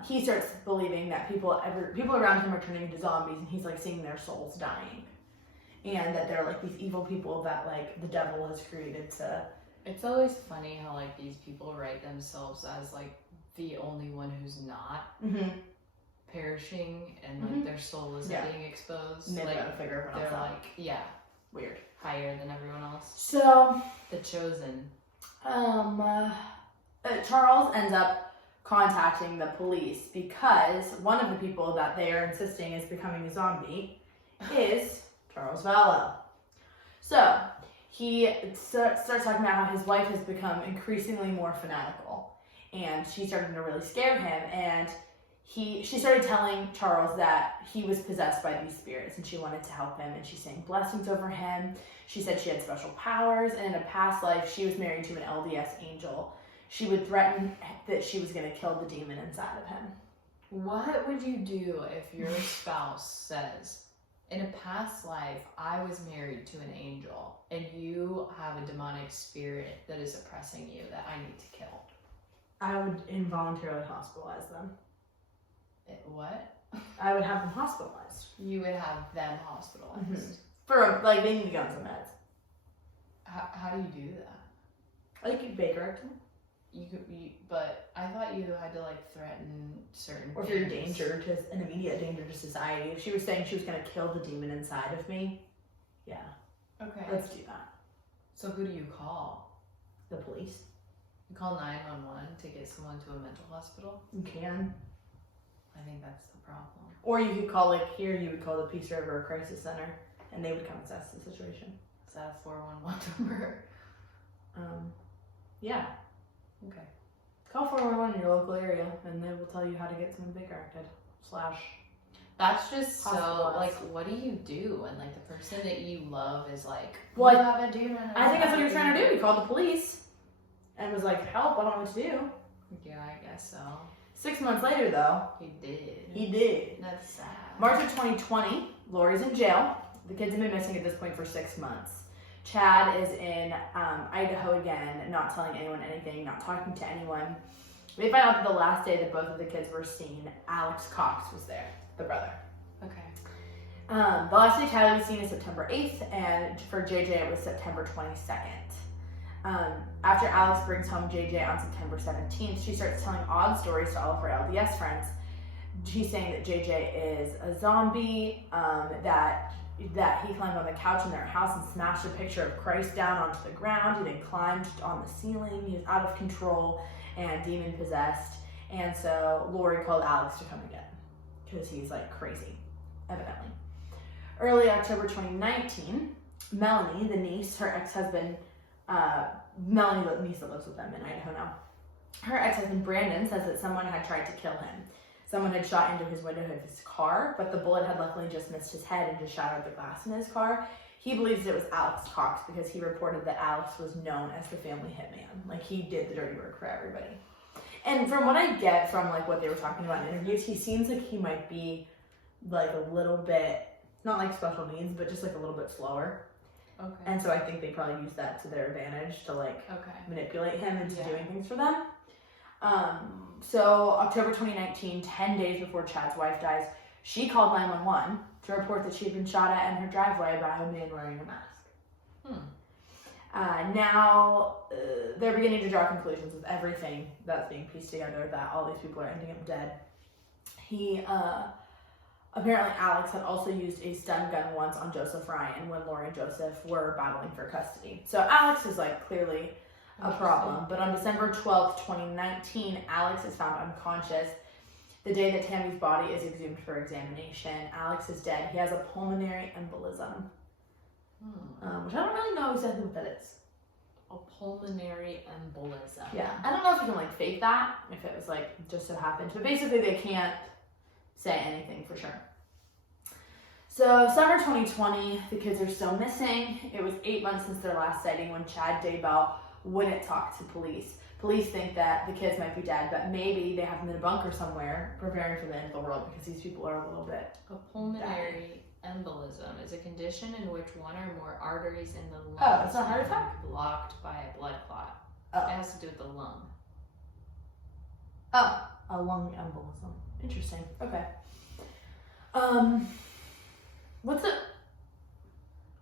He starts believing that people around him are turning into zombies and he's like seeing their souls dying. And that they're like these evil people that like the devil has created to... It's always funny how like these people write themselves as like the only one who's not perishing and like their soul isn't being exposed. And they like gotta figure everyone they're else out. like, Weird. higher than everyone else. So... The chosen. Charles ends up contacting the police because one of the people that they are insisting is becoming a zombie is Charles Vallow. So he starts talking about how his wife has become increasingly more fanatical and she's starting to really scare him, and she started telling Charles that he was possessed by these spirits and she wanted to help him, and she's saying blessings over him. She said she had special powers, and in a past life she was married to an LDS angel. She would threaten that she was going to kill the demon inside of him. What would you do if your spouse says, in a past life, I was married to an angel, and you have a demonic spirit that is oppressing you that I need to kill? I would involuntarily hospitalize them. What? I would have them hospitalized. You would have them hospitalized. For, like, they need to go on some meds. How do you do that? Like, Baker. But I thought you had to like threaten certain Or if you're an immediate danger to society. If she was saying she was going to kill the demon inside of me, yeah. Okay. Let's do that. So who do you call? The police. You call 911 to get someone to a mental hospital? You can. I think that's the problem. Or you could call, like, here you would call the Peace River Crisis Center, and they would come assess the situation. Is that a 411 number? Yeah. Okay. Call 411 in your local area, and they will tell you how to get someone Baker acted. / That's just so, hospitalized. like, what do you do when, like, the person that you love is like, Well, you have a demon. I think that's what he was trying to do. He called the police and was like, help, I don't know what to do. Yeah, I guess so. 6 months later, though, He did. he did. That's sad. March of 2020, Lori's in jail. The kids have been missing at this point for 6 months. Chad is in Idaho again, not telling anyone anything, not talking to anyone. We find out that the last day that both of the kids were seen, Alex Cox was there, the brother. Okay. The last day Tyler was seen is September 8th, and for JJ it was September 22nd. After Alex brings home JJ on September 17th, she starts telling odd stories to all of her LDS friends. She's saying that JJ is a zombie, that he climbed on the couch in their house and smashed a picture of Christ down onto the ground. He then climbed on the ceiling. He was out of control and demon possessed. And so Lori called Alex to come and get him because he's like crazy, evidently. Early October 2019, Melanie, the niece, her ex-husband, Melanie, the niece that lives with them in Idaho now, her ex-husband Brandon says that someone had tried to kill him. Someone had shot into his window of his car, but the bullet had luckily just missed his head and just shattered the glass in his car. He believes it was Alex Cox because he reported that Alex was known as the family hitman. Like, he did the dirty work for everybody. And from what I get from like what they were talking about in interviews, he seems like he might be like a little bit, not like special needs, but just like a little bit slower. Okay. And so I think they probably use that to their advantage to like Okay. manipulate him into Yeah. doing things for them. So October 2019, 10 days before Chad's wife dies, she called 911 to report that she had been shot at in her driveway by a man wearing a mask. Now they're beginning to draw conclusions with everything that's being pieced together, that all these people are ending up dead. Apparently Alex had also used a stun gun once on Joseph Ryan when Lori and Joseph were battling for custody. So Alex is like clearly a problem. But on December 12th, 2019, Alex is found unconscious. The day that Tammy's body is exhumed for examination, Alex is dead. He has a pulmonary embolism, which I don't really know exactly what that is. A pulmonary embolism. Yeah, I don't know if you can like fake that, if it was like just so happened, but basically they can't say anything for sure. So summer 2020, the kids are still missing. It was 8 months since their last sighting when Chad Daybell wouldn't talk to police. Police think that the kids might be dead, but maybe they have them in a bunker somewhere preparing for the end of the world because these people are a little bit. A pulmonary embolism is a condition in which one or more arteries in the lungs Oh, it's a heart attack? are blocked by a blood clot. Oh. It has to do with the lung. Oh, a lung embolism. Interesting. Okay. What's it?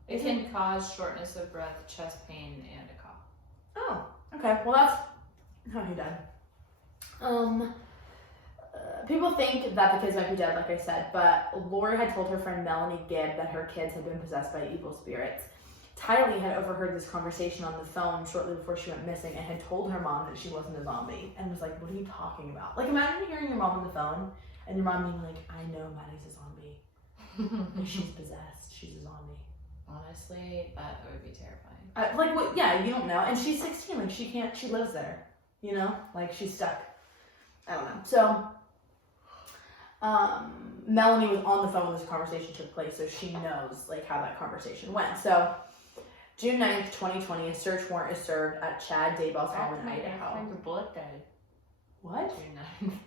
It can cause shortness of breath, chest pain, and a cough. Oh, okay. Well, that's how he died. People think that the kids might be dead, like I said, but Lori had told her friend Melanie Gibb that her kids had been possessed by evil spirits. Tylee had overheard this conversation on the phone shortly before she went missing and had told her mom that she wasn't a zombie and was like, what are you talking about? Like, imagine hearing your mom on the phone and your mom being like, I know Maddie's a zombie. Like, she's possessed. She's a zombie. Honestly, that would be terrifying. Like, what? Yeah, you don't know. And she's 16. Like, she lives there. You know? Like, she's stuck. I don't know. So, Melanie was on the phone when this conversation took place, so she knows, like, how that conversation went. So, June 9th, 2020, a search warrant is served at Chad Daybell's home in Idaho. Your birthday. What? June 9th.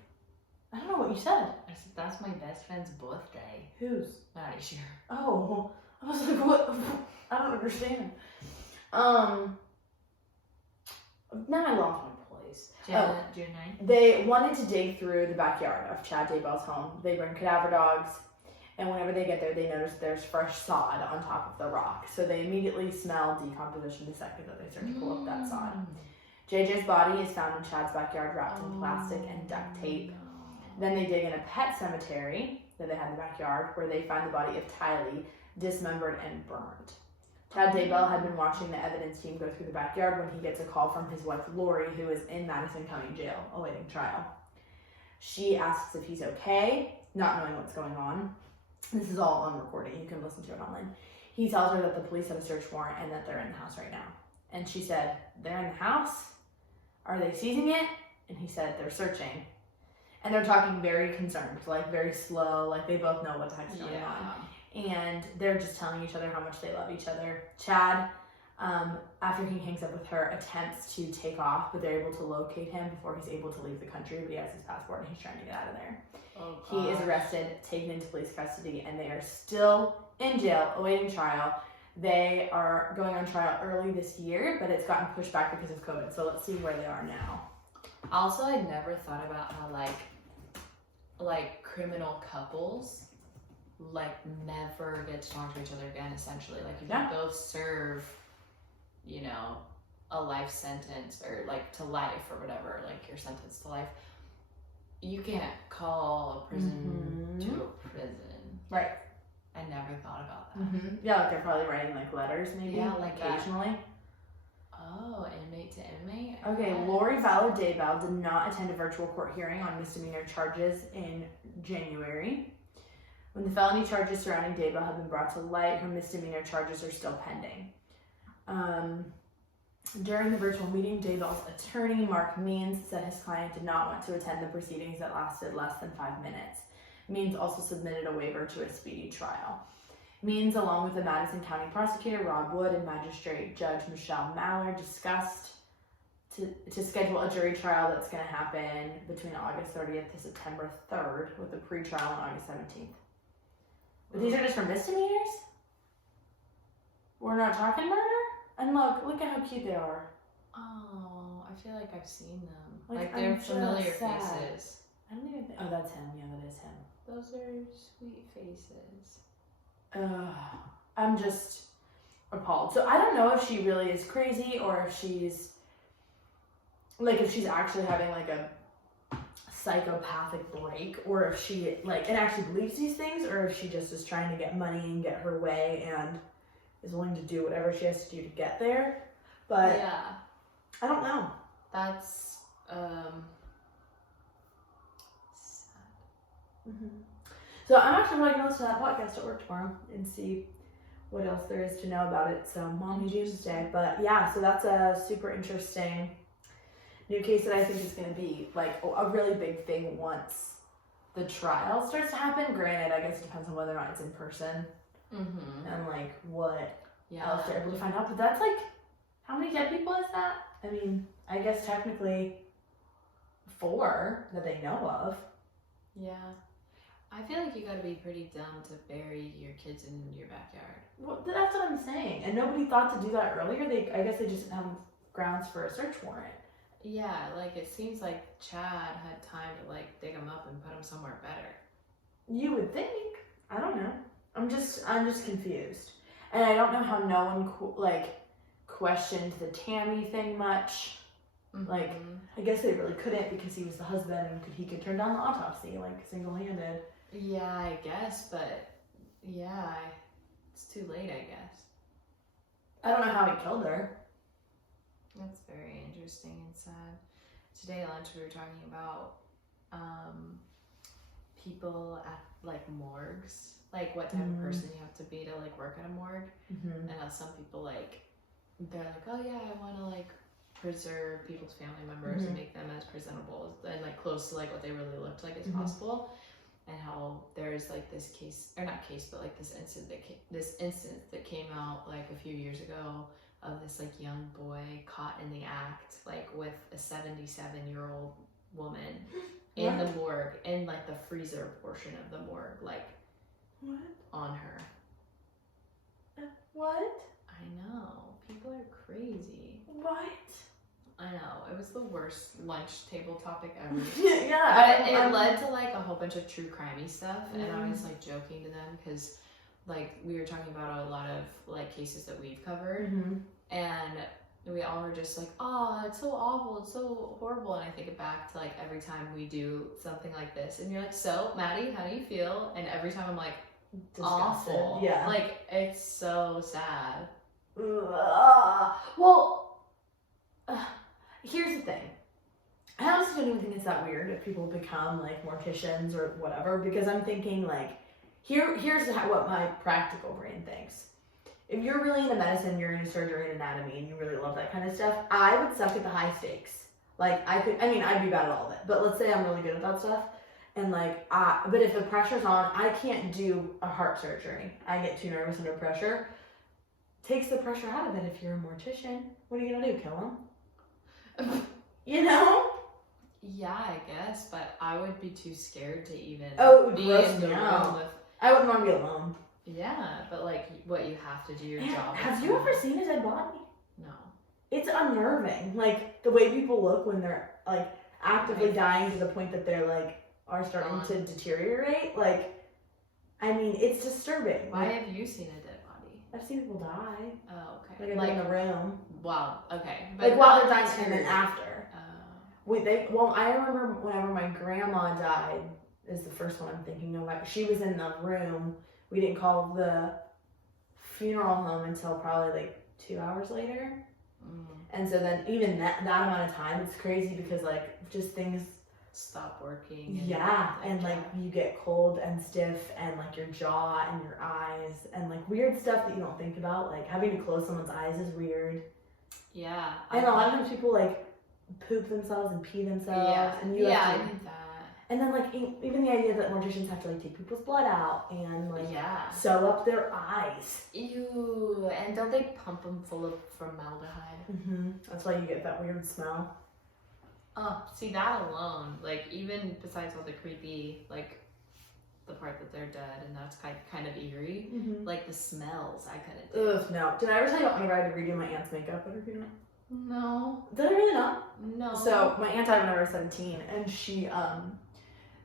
I don't know what you said. I said, that's my best friend's birthday. Whose? Maddie, sure. Oh. I was like, what? I don't understand. Now I lost my place. June 9th? They wanted to dig through the backyard of Chad Daybell's home. They bring cadaver dogs, and whenever they get there, they notice there's fresh sod on top of the rock. So they immediately smell decomposition the second that they start to pull up that sod. JJ's body is found in Chad's backyard wrapped in plastic and duct tape. Then they dig in a pet cemetery that they had in the backyard where they find the body of Tylee dismembered and burned. Chad Daybell had been watching the evidence team go through the backyard when he gets a call from his wife Lori, who is in Madison County Jail awaiting trial. She asks if he's okay, not knowing what's going on. This is all on recording. You can listen to it online. He tells her that the police have a search warrant and that they're in the house right now. And she said, they're in the house? Are they seizing it? And he said, they're searching. And they're talking very concerned, like very slow, like they both know what the heck's going on. And they're just telling each other how much they love each other. Chad, after he hangs up with her, attempts to take off, but they're able to locate him before he's able to leave the country, but he has his passport and he's trying to get out of there. He is arrested, taken into police custody, and they are still in jail awaiting trial. They are going on trial early this year, but it's gotten pushed back because of COVID. So let's see where they are now. Also, I never thought about how like criminal couples never get to talk to each other again, essentially. Like if you both serve, you know, a life sentence or to life or whatever, like you're sentenced to life, you can't call a prison to a prison. Right. I never thought about that. Yeah, like they're probably writing occasionally. Yeah, like occasionally. Oh, inmate to inmate? Okay, Lori Vallow Daybell did not attend a virtual court hearing on misdemeanor charges in January. When the felony charges surrounding Daybell have been brought to light, her misdemeanor charges are still pending. During the virtual meeting, Daybell's attorney, Mark Means, said his client did not want to attend the proceedings that lasted less than 5 minutes. Means also submitted a waiver to a speedy trial. Means, along with the Madison County prosecutor, Rob Wood, and magistrate judge Michelle Mallard, discussed to schedule a jury trial that's going to happen between August 30th to September 3rd with a pre-trial on August 17th. But these are just for misdemeanors? We're not talking murder? And look at how cute they are. Oh, I feel like I've seen them. Like, They're I'm familiar just sad. faces. I don't even think. Oh, that's him. Yeah, that is him. Those are sweet faces. I'm just appalled. So I don't know if she really is crazy or if she's if she's actually having like a psychopathic break, or if she and actually believes these things, or if she just is trying to get money and get her way and is willing to do whatever she has to do to get there. But yeah, I don't know. that's sad. So I'm actually probably gonna listen to that podcast at work tomorrow and see what else there is to know about it. So Mommy Doomsday. But yeah, so that's a super interesting new case that I think is going to be like a really big thing once the trial starts to happen. Granted, I guess it depends on whether or not it's in person and like what else they're able to find out. But that's like, how many dead people is that? I mean, I guess technically 4 that they know of. Yeah. I feel like you gotta be pretty dumb to bury your kids in your backyard. Well, that's what I'm saying. And nobody thought to do that earlier. I guess they just didn't have grounds for a search warrant. Yeah, like it seems like Chad had time to like dig them up and put them somewhere better. You would think. I don't know. I'm just confused. And I don't know how no one questioned the Tammy thing much. Like, I guess they really couldn't because he was the husband and he could turn down the autopsy single-handed. Yeah, I guess, but yeah, it's too late, I guess. I don't know how he killed her. That's very interesting and sad. Today at lunch we were talking about people at like morgues, like what type of person you have to be to like work at a morgue. And how some people they're like, oh yeah, I want to like preserve people's family members and make them as presentable and like close to like what they really looked like as possible. And how there's like this case, or not case, but like this instance that came out like a few years ago of this like young boy caught in the act like with a 77-year-old woman in the morgue, in like the freezer portion of the morgue, like what on her. What? I know, people are crazy. What? I know, it was the worst lunch table topic ever. Yeah, but it led to like a whole bunch of true crimey stuff, and I was like joking to them because like we were talking about a lot of like cases that we've covered, and we all were just like, oh, it's so awful, it's so horrible. And I think back to like every time we do something like this, and you're like, so Maddie, how do you feel? And every time I'm like, disgusted. awful. Yeah. Like it's so sad. Here's the thing. I honestly don't even think it's that weird if people become like morticians or whatever, because I'm thinking like, here's what my practical brain thinks. If you're really into medicine, you're into surgery and anatomy, and you really love that kind of stuff, I would suck at the high stakes. Like I'd be bad at all of it, but let's say I'm really good at that stuff. And like, but if the pressure's on, I can't do a heart surgery. I get too nervous under pressure. Takes the pressure out of it if you're a mortician. What are you gonna do, kill him? You know? Yeah, I guess, but I would be too scared to even be in the room with. I wouldn't want to be alone. Yeah, but like what you have to do your job. Have you ever seen a dead body? No. It's unnerving. Like the way people look when they're like actively dying to the point that they're like are starting to deteriorate. Like, I mean, it's disturbing. Why have you seen a dead body? I've seen people die. Oh, okay. Like in the room. Wow. Okay. But like while they're dying and then after. Oh. I remember whenever my grandma died is the first one I'm thinking of. Like, she was in the room. We didn't call the funeral home until probably like 2 hours later. And so then even that amount of time, it's crazy because like just things stop working. And like you get cold and stiff and like your jaw and your eyes and like weird stuff that you don't think about. Like having to close someone's eyes is weird. Yeah. And a lot of times people like poop themselves and pee themselves. And you have to, I think that. And then like even the idea that morticians have to like take people's blood out and like Yeah. sew up their eyes. Ew. And And don't they pump them full of formaldehyde? Mm-hmm. That's why you get that weird smell. Oh, see that alone, like even besides all the creepy, like the part that they're dead and that's kind of eerie, like the smells I couldn't do. Ugh, no. Did I ever tell you about whenever I had to redo my aunt's makeup at her funeral? No. Did I really not? No. So my aunt died when I was 17, and she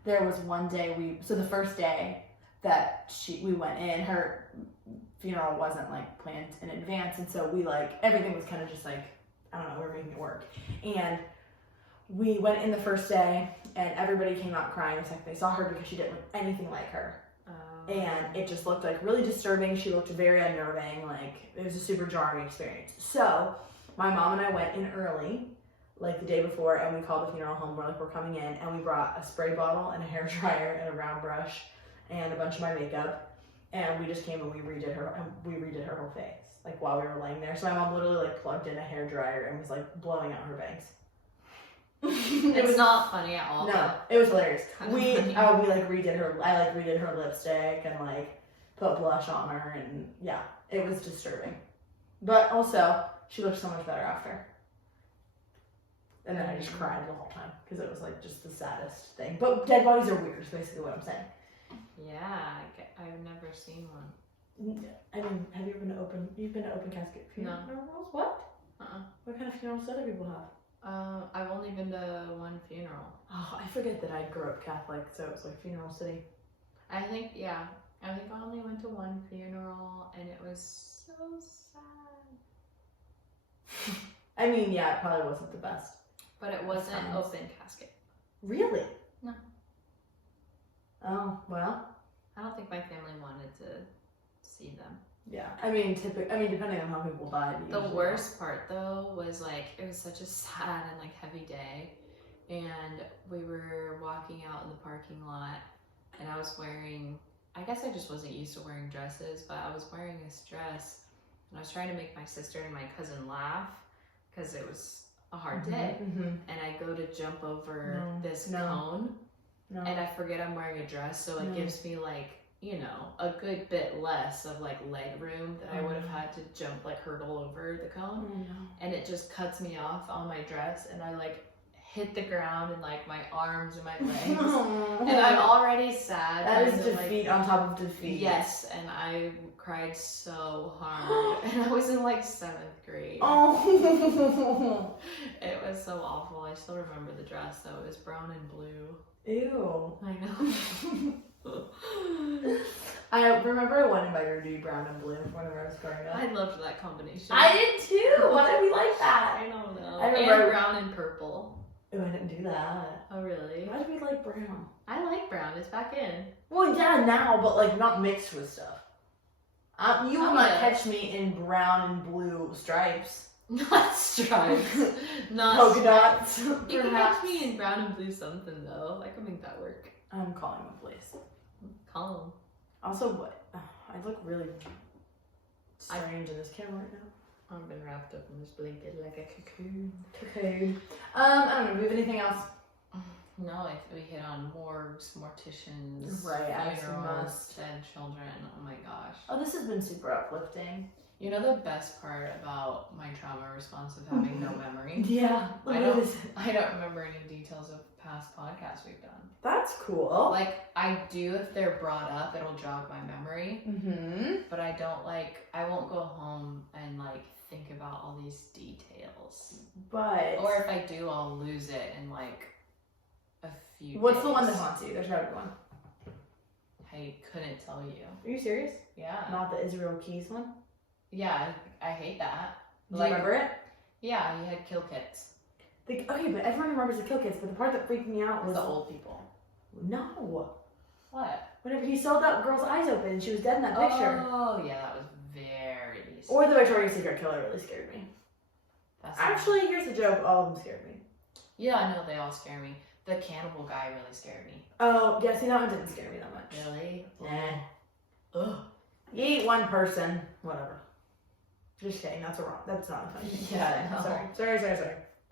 there was one day so the first day that we went in, her funeral wasn't like planned in advance, and so we like everything was kind of just like, I don't know, we were making it work. And we went in the first day and everybody came out crying the second they saw her because she didn't look anything like her. And it just looked like really disturbing. She looked very unnerving, like it was a super jarring experience. So my mom and I went in early, like the day before, and we called the funeral home. We're like, we're coming in, and we brought a spray bottle and a hair dryer and a round brush and a bunch of my makeup, and we just came and we redid her whole face, like while we were laying there. So my mom literally like plugged in a hair dryer and was like blowing out her bangs. It was not funny at all. No, it was hilarious. We funny. like redid her. I like redid her lipstick and like put blush on her, and yeah, it was disturbing. But also, she looked so much better after. And then I just cried the whole time because it was like just the saddest thing. But dead bodies are weird. Is basically what I'm saying. Yeah, I've never seen one. I mean, have you been to open? You've been to open casket funerals? What? What kind of funerals do other people have? I've only been to one funeral. Oh, I forget that I grew up Catholic, so it was like funeral city. I think I only went to one funeral and it was so sad. I mean, yeah, it probably wasn't the best. But it wasn't open casket. Really? No. Oh, well. I don't think my family wanted to see them. Yeah. I mean, depending on how people died. The worst part though was like, it was such a sad and like heavy day. And we were walking out in the parking lot and I was wearing, I guess I just wasn't used to wearing dresses, but I was wearing this dress and I was trying to make my sister and my cousin laugh because it was a hard day. And I go to jump over this cone and I forget I'm wearing a dress, so it gives me like, you know, a good bit less of like leg room that I would have had to jump, like hurdle over the cone. And it just cuts me off on my dress and I like hit the ground and like my arms and my legs. And I'm already sad. That is defeat on top of defeat. Yes, and I cried so hard. And I was in like 7th grade. Oh. It was so awful. I still remember the dress though. It was brown and blue. Ew. I know. I remember I wanted my hair to be brown and blue whenever I was growing up. I loved that combination. I did too. Why did we like that? I don't know. I remember and brown and purple. Oh, I didn't do that. Oh, really? Why did we like brown? I like brown. It's back in. Well, yeah, now, but like not mixed with stuff. You will not Okay. catch me in brown and blue stripes. Not stripes. Not Polka stripes. dots. You can perhaps. catch me in brown and blue something though. I can make that work. I'm calling the police. Call them. Also, what? I look really strange in this camera right now. I've been wrapped up in this blanket like a cocoon. Cocoon. I don't know. Do we have anything else? No, if we hit on morgues, morticians, Right, as we funerals, must. dead children. Oh my gosh. Oh, this has been super uplifting. You know the best part about my trauma response of having no memory? Yeah. I Look at don't, this. I don't remember any details of past podcasts we've done. That's cool. Like, I do if they're brought up, it'll jog my memory. But I don't I won't go home and like think about all these details. But. Or if I do, I'll lose it in like a few What's days. the one that haunts you? There's gotta be one. I couldn't tell you. Are you serious? Yeah. Not the Israel Keys one? Yeah, I hate that. Do you remember it? Yeah, he had kill kits. Okay, but everyone remembers the kill kits, but the part that freaked me out was The old people. No. What? Whenever he sewed that girl's eyes open and she was dead in that picture. Oh, yeah, that was very scary. Or the Victoria's Secret killer really scared me. That's Actually, here's the joke. All of them scared me. Yeah, I know, they all scare me. The cannibal guy really scared me. Oh, yeah, see, that one didn't scare me that much. Really? Nah. Ugh. You eat one person, whatever. Just kidding, that's not a fun thing. Yeah, I know. Sorry.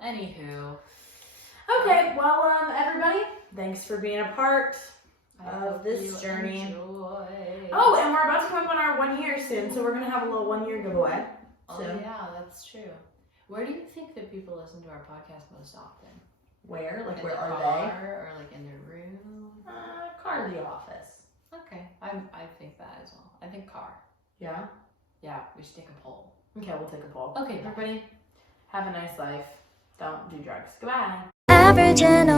Anywho. Okay, well, everybody, thanks for being a part I of hope this you journey. enjoy. Oh, and we're about to come up on our 1 year soon, so we're gonna have a little 1 year giveaway. Oh So. yeah, that's true. Where do you think that people listen to our podcast most often? Where? Like in where the are car, or like in their room? they? Car or the office. Okay, I think that as well. I think car. Yeah. Yeah, we should take a poll. Okay, we'll take a poll. Okay, Everybody, have a nice life. Don't do drugs. Goodbye. Average and